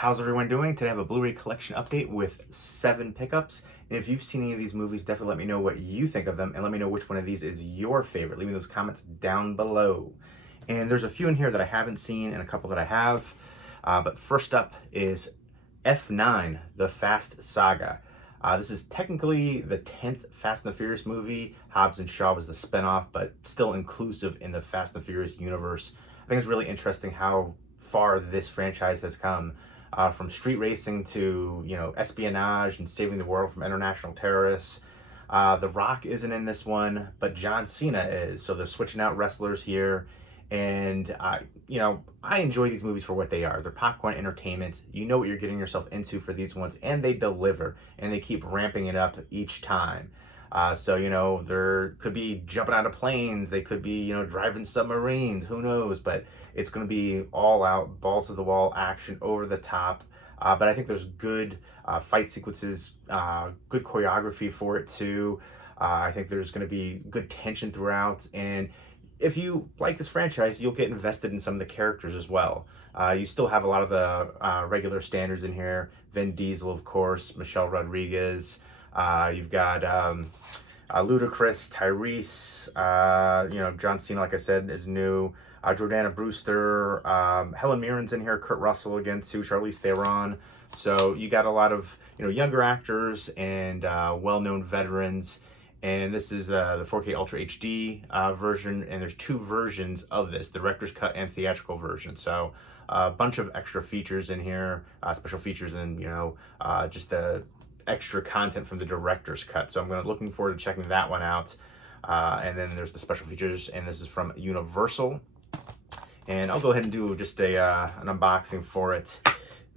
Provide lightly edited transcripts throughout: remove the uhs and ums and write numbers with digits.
How's everyone doing? Today I have a Blu-ray collection update with 7 pickups. And if you've seen any of these movies, definitely let me know what you think of them and let me know which one of these is your favorite. Leave me those comments down below. And there's a few in here that I haven't seen and a couple that I have. But first up is F9, The Fast Saga. This is technically the 10th Fast and the Furious movie. Hobbs and Shaw was the spinoff, but still inclusive in the Fast and the Furious universe. I think it's really interesting how far this franchise has come. From street racing to, espionage and saving the world from international terrorists. The Rock isn't in this one, but John Cena is. So they're switching out wrestlers here. And, I enjoy these movies for what they are. They're popcorn entertainment. You know what you're getting yourself into for these ones, and they deliver. And they keep ramping it up each time. So, there could be jumping out of planes. They could be, driving submarines. Who knows? But it's going to be all out, balls to the wall action, over the top. But I think there's good fight sequences, good choreography for it too. I think there's going to be good tension throughout. And if you like this franchise, you'll get invested in some of the characters as well. You still have a lot of the regular standards in here. Vin Diesel, of course, Michelle Rodriguez. You've got Ludacris, Tyrese, John Cena, like I said, is new. Jordana Brewster, Helen Mirren's in here, Kurt Russell again too, Charlize Theron. So you got a lot of younger actors and well-known veterans. And this is the 4K Ultra HD version, and there's 2 versions of this, director's cut and theatrical version. So a bunch of extra features in here, special features, and just the extra content from the director's cut. So I'm looking forward to checking that one out. And then there's the special features, and this is from Universal. And I'll go ahead and do just an unboxing for it.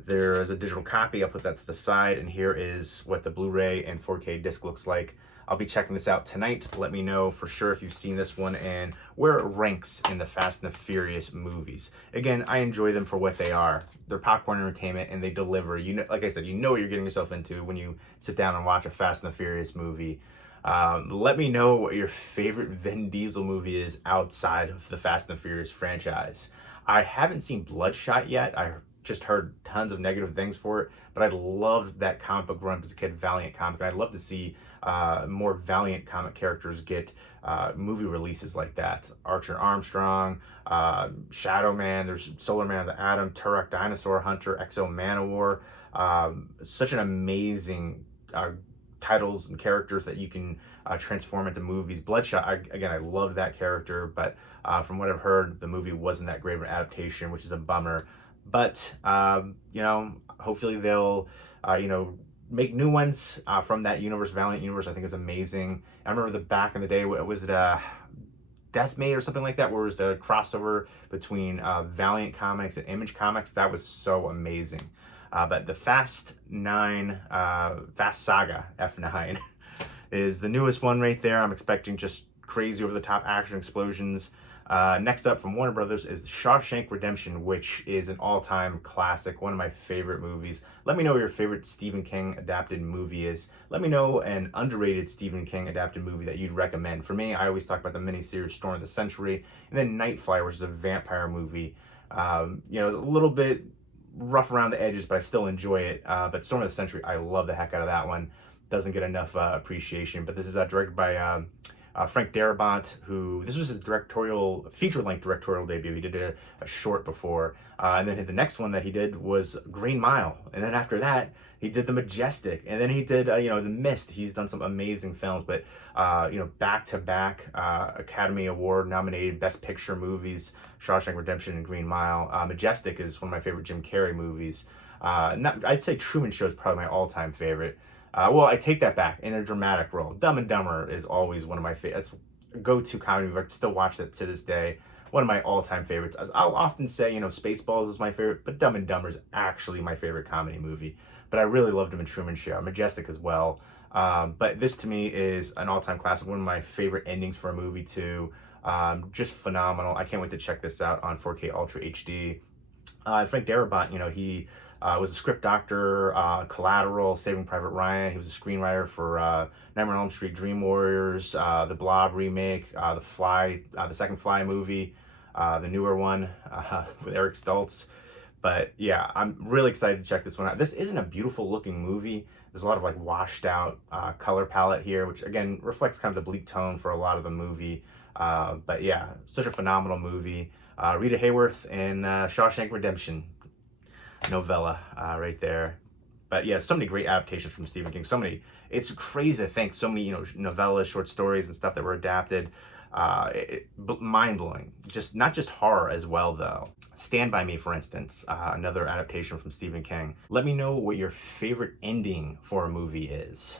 There is a digital copy. I'll put that to the side, and here is what the Blu-ray and 4K disc looks like. I'll be checking this out tonight. Let me know for sure if you've seen this one and where it ranks in the Fast and the Furious movies. Again, I enjoy them for what they are. They're popcorn entertainment, and they deliver. Like I said, you know what you're getting yourself into when you sit down and watch a Fast and the Furious movie. Let me know what your favorite Vin Diesel movie is outside of the Fast and the Furious franchise. I haven't seen Bloodshot yet. I just heard tons of negative things for it, but I loved that comic book run as a kid, Valiant comic, and I'd love to see more Valiant comic characters get movie releases like that. Archer Armstrong, Shadow Man, there's Solar Man of the Atom, Turok Dinosaur Hunter, Exo Manowar. Such an amazing titles and characters that you can transform into movies. Bloodshot, I loved that character, but from what I've heard, the movie wasn't that great of an adaptation, which is a bummer. But hopefully they'll make new ones from that universe. Valiant universe, I think, is amazing. I remember back in the day, was it Deathmate or something like that, where it was the crossover between Valiant Comics and Image Comics. That was so amazing. But the Fast Saga F9 is the newest one right there. I'm expecting just crazy over-the-top action explosions. Next up from Warner Brothers is Shawshank Redemption, which is an all-time classic, one of my favorite movies. Let me know what your favorite Stephen King adapted movie is. Let me know an underrated Stephen King adapted movie that you'd recommend. For me, I always talk about the miniseries Storm of the Century, and then Nightfly, which is a vampire movie. A little bit rough around the edges, but I still enjoy it. But Storm of the Century, I love the heck out of that one. Doesn't get enough appreciation. But this is directed by Frank Darabont, this was his feature-length directorial debut. He did a short before. And then the next one that he did was Green Mile. And then after that, he did The Majestic. And then he did, The Mist. He's done some amazing films. But, back-to-back Academy Award nominated Best Picture movies, Shawshank Redemption and Green Mile. Majestic is one of my favorite Jim Carrey movies. I'd say Truman Show is probably my all-time favorite. Well, I take that back. In a dramatic role, Dumb and Dumber is always one of my favorites. It's a go-to comedy movie. I still watch that to this day. One of my all-time favorites. I'll often say, Spaceballs is my favorite, but Dumb and Dumber is actually my favorite comedy movie. But I really loved him in Truman Show, Majestic as well. But this to me is an all-time classic. One of my favorite endings for a movie too. Just phenomenal. I can't wait to check this out on 4K Ultra HD. Frank Darabont, he was a script doctor, Collateral, Saving Private Ryan. He was a screenwriter for Nightmare on Elm Street, Dream Warriors, the Blob remake, the Fly, the second Fly movie, the newer one with Eric Stoltz. But yeah, I'm really excited to check this one out. This isn't a beautiful looking movie. There's a lot of like washed out color palette here, which again reflects kind of the bleak tone for a lot of the movie. But yeah, such a phenomenal movie. Rita Hayworth in Shawshank Redemption novella right there. But yeah, so many great adaptations from Stephen King. So many, it's crazy to think so many, novellas, short stories and stuff that were adapted. Mind-blowing. Just not just horror as well though. Stand By Me, for instance, another adaptation from Stephen King. Let me know what your favorite ending for a movie is.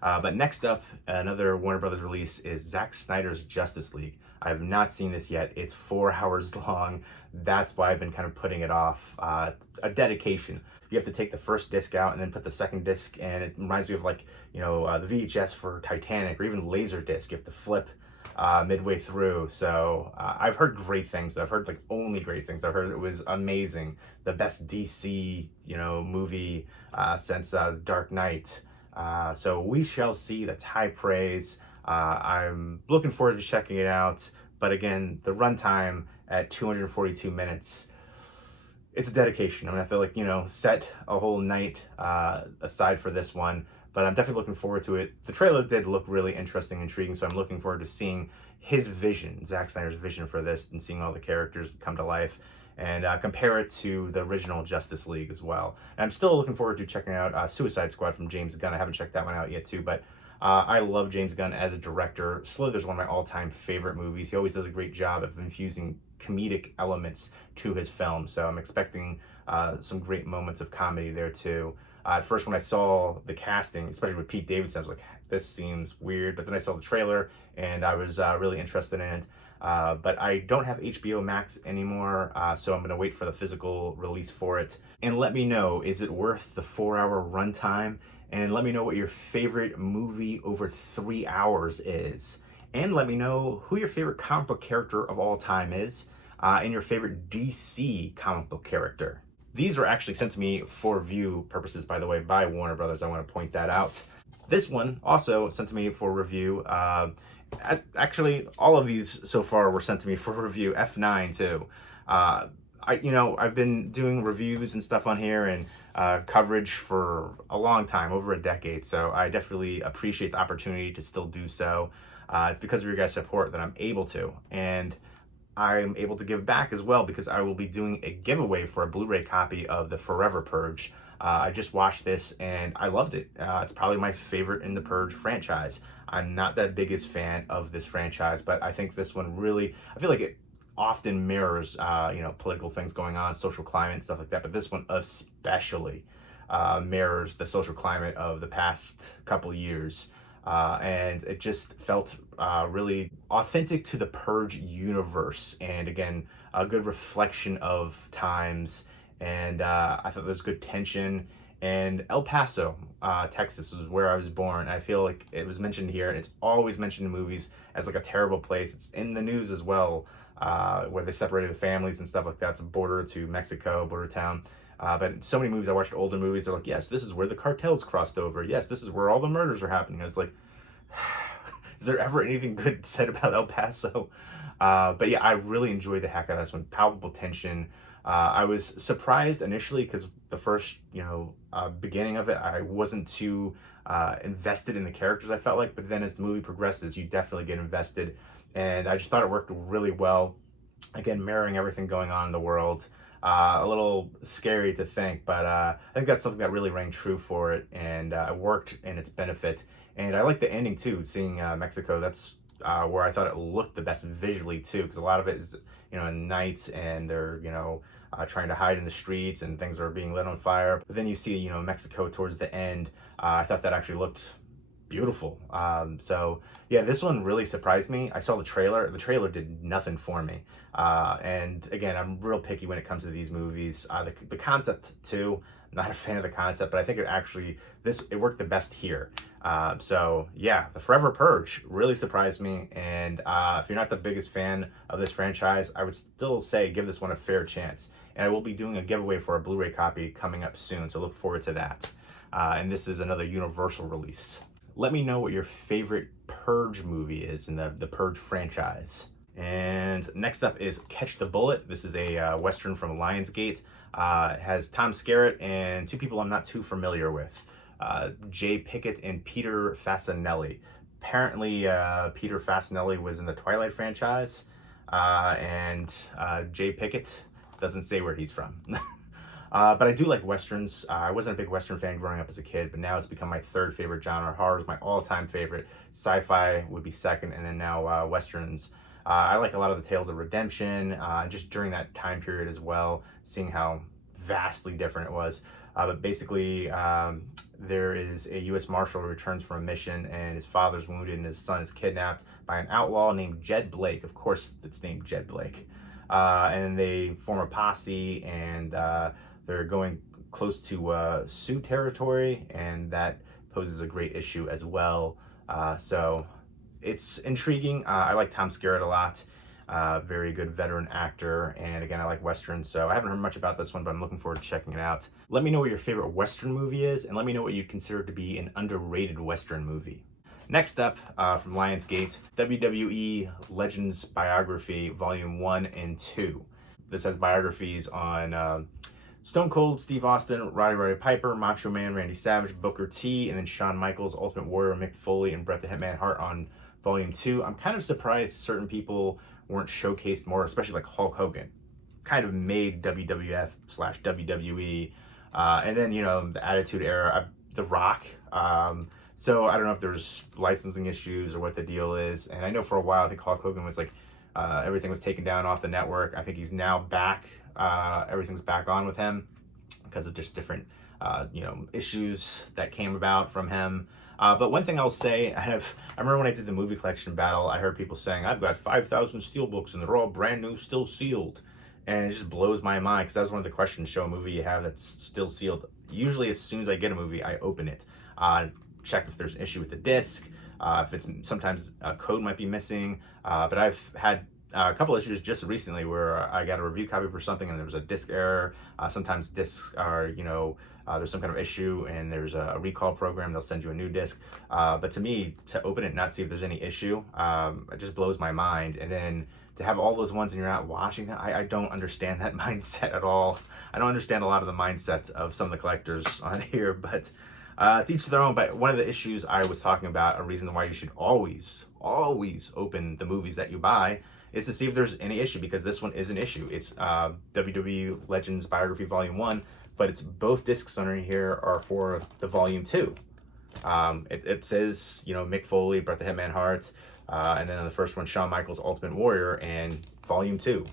But next up, another Warner Brothers release is Zack Snyder's Justice League. I have not seen this yet. It's 4 hours long. That's why I've been kind of putting it off. A dedication. You have to take the first disc out and then put the second disc, and it reminds me of like, the VHS for Titanic or even Laserdisc. You have to flip midway through. So I've heard great things. I've heard like only great things. I've heard it was amazing. The best DC, movie since Dark Knight. So we shall see. That's high praise. I'm looking forward to checking it out. But again, the runtime at 242 minutes, it's a dedication. I'm gonna have to set a whole night aside for this one. But I'm definitely looking forward to it. The trailer did look really interesting, intriguing, so I'm looking forward to seeing his vision, Zack Snyder's vision for this, and seeing all the characters come to life, and compare it to the original Justice League as well. And I'm still looking forward to checking out Suicide Squad from James Gunn. I haven't checked that one out yet too, but I love James Gunn as a director. Slither's one of my all-time favorite movies. He always does a great job of infusing comedic elements to his films, so I'm expecting some great moments of comedy there too. At first, when I saw the casting, especially with Pete Davidson, I was like, this seems weird. But then I saw the trailer, and I was really interested in it. But I don't have HBO Max anymore, so I'm going to wait for the physical release for it. And let me know, is it worth the 4-hour runtime? And let me know what your favorite movie over 3 hours is. And let me know who your favorite comic book character of all time is, and your favorite DC comic book character. These were actually sent to me for review purposes, by the way, by Warner Brothers. I want to point that out. This one also sent to me for review. Actually, all of these so far were sent to me for review. F9 too. I've been doing reviews and stuff on here and coverage for a long time, over a decade. So I definitely appreciate the opportunity to still do so. It's because of your guys' support that I'm able to. And I'm able to give back as well, because I will be doing a giveaway for a Blu-ray copy of the Forever Purge. I just watched this and I loved it. It's probably my favorite in the Purge franchise. I'm not that biggest fan of this franchise, but I think this one really, I feel like it often mirrors, political things going on, social climate and stuff like that. But this one especially mirrors the social climate of the past couple years. And it just felt really authentic to the Purge universe, and again, a good reflection of times. And I thought there was good tension. And El Paso, Texas is where I was born. I feel like it was mentioned here, and it's always mentioned in movies as like a terrible place. It's in the news as well, where they separated the families and stuff like that. It's a border to Mexico, border town. But so many movies, I watched older movies, they're like, yes, this is where the cartels crossed over. Yes, this is where all the murders are happening. I was like, is there ever anything good said about El Paso? But yeah, I really enjoyed the heck out of this one. Palpable tension. I was surprised initially because the first, beginning of it, I wasn't too invested in the characters, I felt like. But then as the movie progresses, you definitely get invested. And I just thought it worked really well. Again, mirroring everything going on in the world. A little scary to think, but I think that's something that really rang true for it, and it worked in its benefit. And I like the ending too, seeing Mexico. That's where I thought it looked the best visually too, because a lot of it is, in nights, and they're, trying to hide in the streets, and things are being lit on fire. But then you see, Mexico towards the end. I thought that actually looked beautiful. So yeah, this one really surprised me. I saw the trailer. The trailer did nothing for me. And again, I'm real picky when it comes to these movies. The concept too, not a fan of the concept, but I think it worked the best here. So yeah, the Forever Purge really surprised me. And if you're not the biggest fan of this franchise, I would still say give this one a fair chance. And I will be doing a giveaway for a Blu-ray copy coming up soon, so look forward to that. And this is another Universal release. Let me know what your favorite Purge movie is in the Purge franchise. And next up is Catch the Bullet. This is a Western from Lionsgate. It has Tom Skerritt and two people I'm not too familiar with, Jay Pickett and Peter Fasinelli. Apparently, Peter Fasinelli was in the Twilight franchise, and Jay Pickett doesn't say where he's from. But I do like Westerns. I wasn't a big Western fan growing up as a kid, but now it's become my third favorite genre. Horror is my all-time favorite. Sci-fi would be second, and then now Westerns. I like a lot of the tales of redemption, just during that time period as well, seeing how vastly different it was. But basically, there is a U.S. Marshal who returns from a mission, and his father's wounded, and his son is kidnapped by an outlaw named Jed Blake. Of course, it's named Jed Blake. And they form a posse, and they're going close to Sioux territory, and that poses a great issue as well. So it's intriguing. I like Tom Skerritt a lot. Very good veteran actor, and again, I like Westerns, so I haven't heard much about this one, but I'm looking forward to checking it out. Let me know what your favorite Western movie is, and let me know what you'd consider to be an underrated Western movie. Next up, from Lionsgate, WWE Legends Biography Volume 1 and 2. This has biographies on Stone Cold Steve Austin, Roddy Piper, Macho Man Randy Savage, Booker T, and then Shawn Michaels, Ultimate Warrior Mick Foley, and Bret the Hitman Hart on Volume 2. I'm kind of surprised certain people weren't showcased more, especially like Hulk Hogan. Kind of made WWF/WWE. And then, you know, the Attitude Era, The Rock. So I don't know if there's licensing issues or what the deal is. And I know for a while, I think Hulk Hogan was like, everything was taken down off the network. I think he's now back. Everything's back on with him because of just different, you know, issues that came about from him. But one thing I'll say, I remember when I did the movie collection battle, I heard people saying, I've got 5,000 steelbooks and they're all brand new, still sealed. And it just blows my mind, because that's one of the questions: show a movie you have that's still sealed. Usually as soon as I get a movie, I open it. Check if there's an issue with the disc, if it's sometimes a code might be missing. But I've had a couple issues just recently where I got a review copy for something and there was a disc error. Sometimes discs are, you know, there's some kind of issue and there's a recall program, they'll send you a new disc. But to me, to open it and not see if there's any issue, it just blows my mind. And then to have all those ones and you're not watching them, I don't understand that mindset at all. I don't understand a lot of the mindset of some of the collectors on here, but to each their own. But one of the issues I was talking about, a reason why you should always open the movies that you buy, is to see if there's any issue, because this one is an issue. It's WWE Legends Biography Volume 1, but it's both discs under here are for the Volume 2. It says, you know, Mick Foley, Bret the Hitman Hart, and then on the first one, Shawn Michaels, Ultimate Warrior, and Volume 2.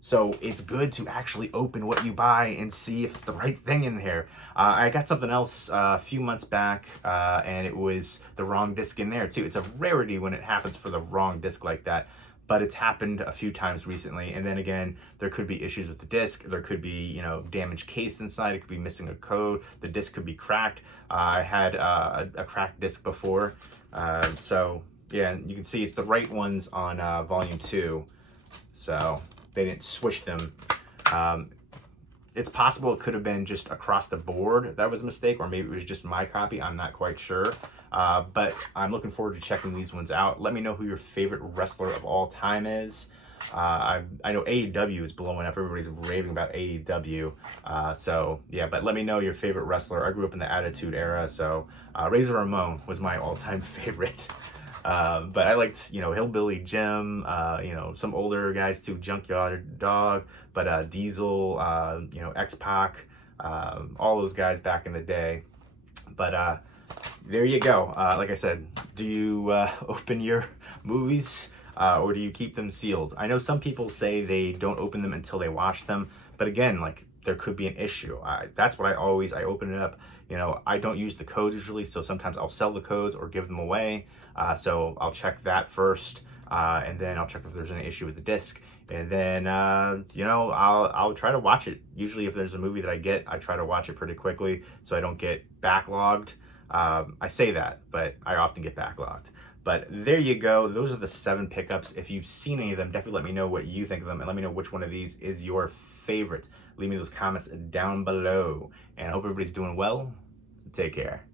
So it's good to actually open what you buy and see if it's the right thing in there. I got something else a few months back, and it was the wrong disc in there too. It's a rarity when it happens for the wrong disc like that, but it's happened a few times recently. And then again, there could be issues with the disc. There could be, you know, damaged case inside. It could be missing a code. The disc could be cracked. I had a cracked disc before. So yeah, you can see it's the right ones on Volume 2. So they didn't swish them. It's possible it could have been just across the board that was a mistake, or maybe it was just my copy. I'm not quite sure. But I'm looking forward to checking these ones out. Let me know who your favorite wrestler of all time is. I know AEW is blowing up. Everybody's raving about AEW. So yeah, but let me know your favorite wrestler. I grew up in the Attitude Era, so Razor Ramon was my all-time favorite. But I liked, you know, Hillbilly Jim, you know, some older guys too, Junkyard Dog, but Diesel, you know, X-Pac, all those guys back in the day. But there you go. Like I said, do you open your movies or do you keep them sealed? I know some people say they don't open them until they watch them, but again, like, there could be an issue. That's what I open it up. You know, I don't use the codes usually, so sometimes I'll sell the codes or give them away. So I'll check that first, and then I'll check if there's any issue with the disc. And then, you know, I'll try to watch it. Usually if there's a movie that I get, I try to watch it pretty quickly so I don't get backlogged. I say that, but I often get backlogged. But there you go. Those are the 7 pickups. If you've seen any of them, definitely let me know what you think of them, and let me know which one of these is your favorite. Leave me those comments down below. And I hope everybody's doing well. Take care.